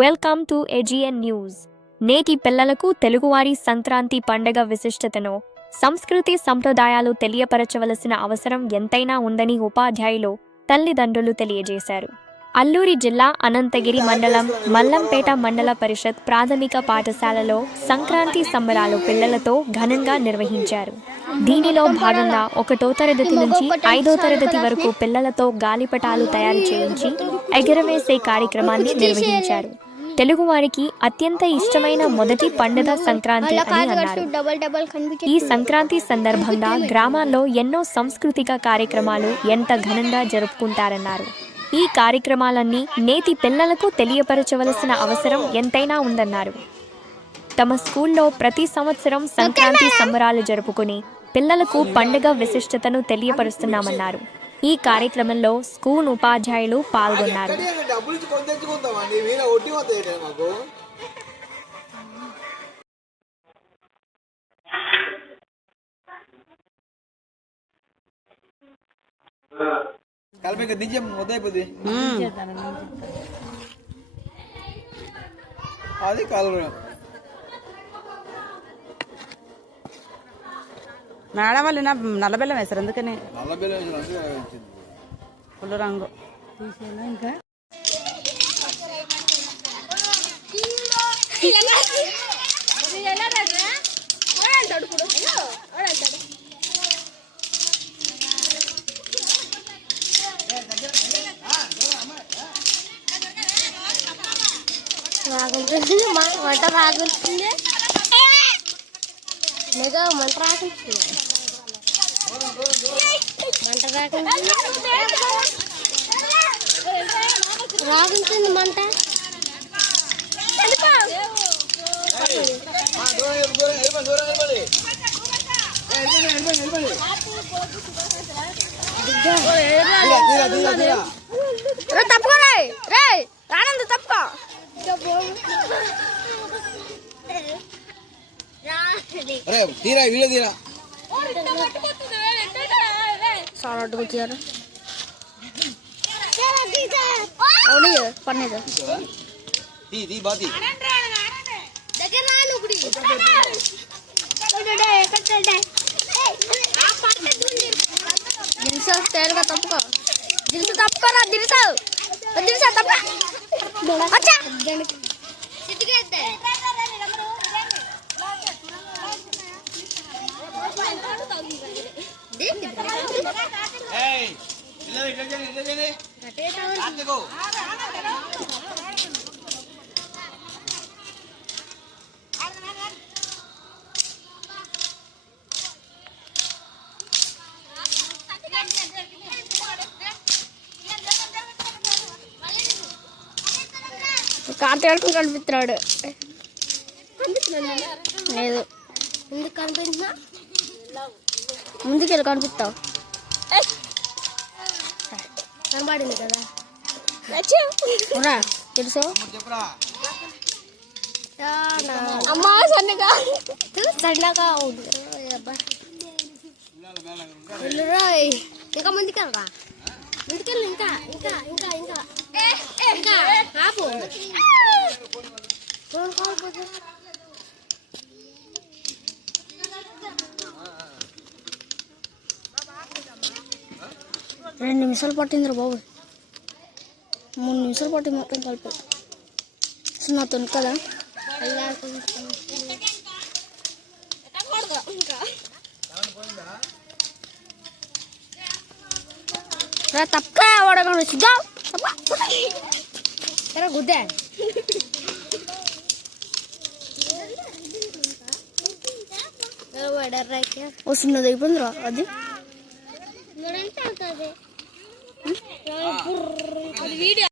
Welcome to ఎజిఎన్ news నేటి పిల్లలకు తెలుగువారి సంక్రాంతి పండగ విశిష్టతను సంస్కృతి సంప్రదాయాలు తెలియపరచవలసిన అవసరం ఎంతైనా ఉందని ఉపాధ్యాయులు తల్లిదండ్రులు తెలియజేశారు. అల్లూరి జిల్లా అనంతగిరి మండలం మల్లంపేట మండల పరిషత్ ప్రాథమిక పాఠశాలలో సంక్రాంతి సంబరాలు పిల్లలతో ఘనంగా నిర్వహించారు. దీనిలో భాగంగా ఒకటో తరగతి నుంచి ఐదో తరగతి వరకు పిల్లలతో గాలిపటాలు తయారు చేయించి ఎగరవేసే కార్యక్రమాన్ని నిర్వహించారు. తెలుగువారికి అత్యంత ఇష్టమైన మొదటి పండుగ సంక్రాంతి అని అన్నారు. ఈ సంక్రాంతి సందర్భంగా గ్రామాల్లో ఎన్నో సాంస్కృతిక కార్యక్రమాలు ఎంత ఘనంగా జరుపుకుంటారన్నారు. ఈ కార్యక్రమాలన్నీ నేటి పిల్లలకు తెలియపరచవలసిన అవసరం ఎంతైనా ఉందన్నారు. తమ స్కూల్లో ప్రతి సంవత్సరం సంక్రాంతి సంబరాలు జరుపుకుని పిల్లలకు పండుగ విశిష్టతను తెలియపరుస్తున్నామన్నారు. ఈ కార్యక్రమంలో స్కూల్ ఉపాధ్యాయులు పాల్గొన్నారు. ఎక్కడి డబ్బులు ఇచ్చి కొని తెచ్చుకుందామండి మీరు వడ్డీ వస్తాయి మాకు కలిపి దించే ముద్దైపోద్ది అది కలరు మేడం వాళ్ళు నా నల్ల బెల్లం వేస్తారు అందుకని నల్ల బిల్లు వేసినందుకు వచ్చింది ఫుల్ రంగు బాగుంటుంది. మా- మంట బాగుంటుంది. మెగా మంట రాకుంటుంది మంట రాకుంటుంది రాకుంటుంది మంట. తప్పుకో రే రే రానందు తప్పుకో. అరే తీరా వీళ్ళు తీరా చాలా అడ్డుకొచ్చారు అవును పన్నీరు తీ తీ బాతి దగ్గర రాను ఒకటి దిల్సా తేలిగా తప్పుకో దిల్సు తప్పుకోరా దిల్సా దిల్సా తప్ప అచ్చా ఏయ్ ఇట్లా ఇట్లా చేయండి, ఇట్లా చేయండి. అందుకో. కార్తీక కనిపిస్తున్నాడు. లేదు. ఎందుకు కనిపించినా? ముందుకెళ్ళి కనిపిస్తావు. కనబడింది కదా. రా తెలుసు? అమ్మా సన్నగా. సన్నగా ఉంది ఇంకా ముందుకెళ్ళరా? ముందుకెళ్ళి ఇంకా ఇంకా ఇంకా ఇంకా. రెండు నిమిషాలు పట్టిందిరా బాబు. మూడు నిమిషాలు పట్టింది మొత్తం కలిపి సున్నా తొను కదా రా తప్పక తప్ప వచ్చిద్దాం సిద్ధం ఎరా గుద్దా వస్తున్నది అయిపోయిందిరా అది వీడియో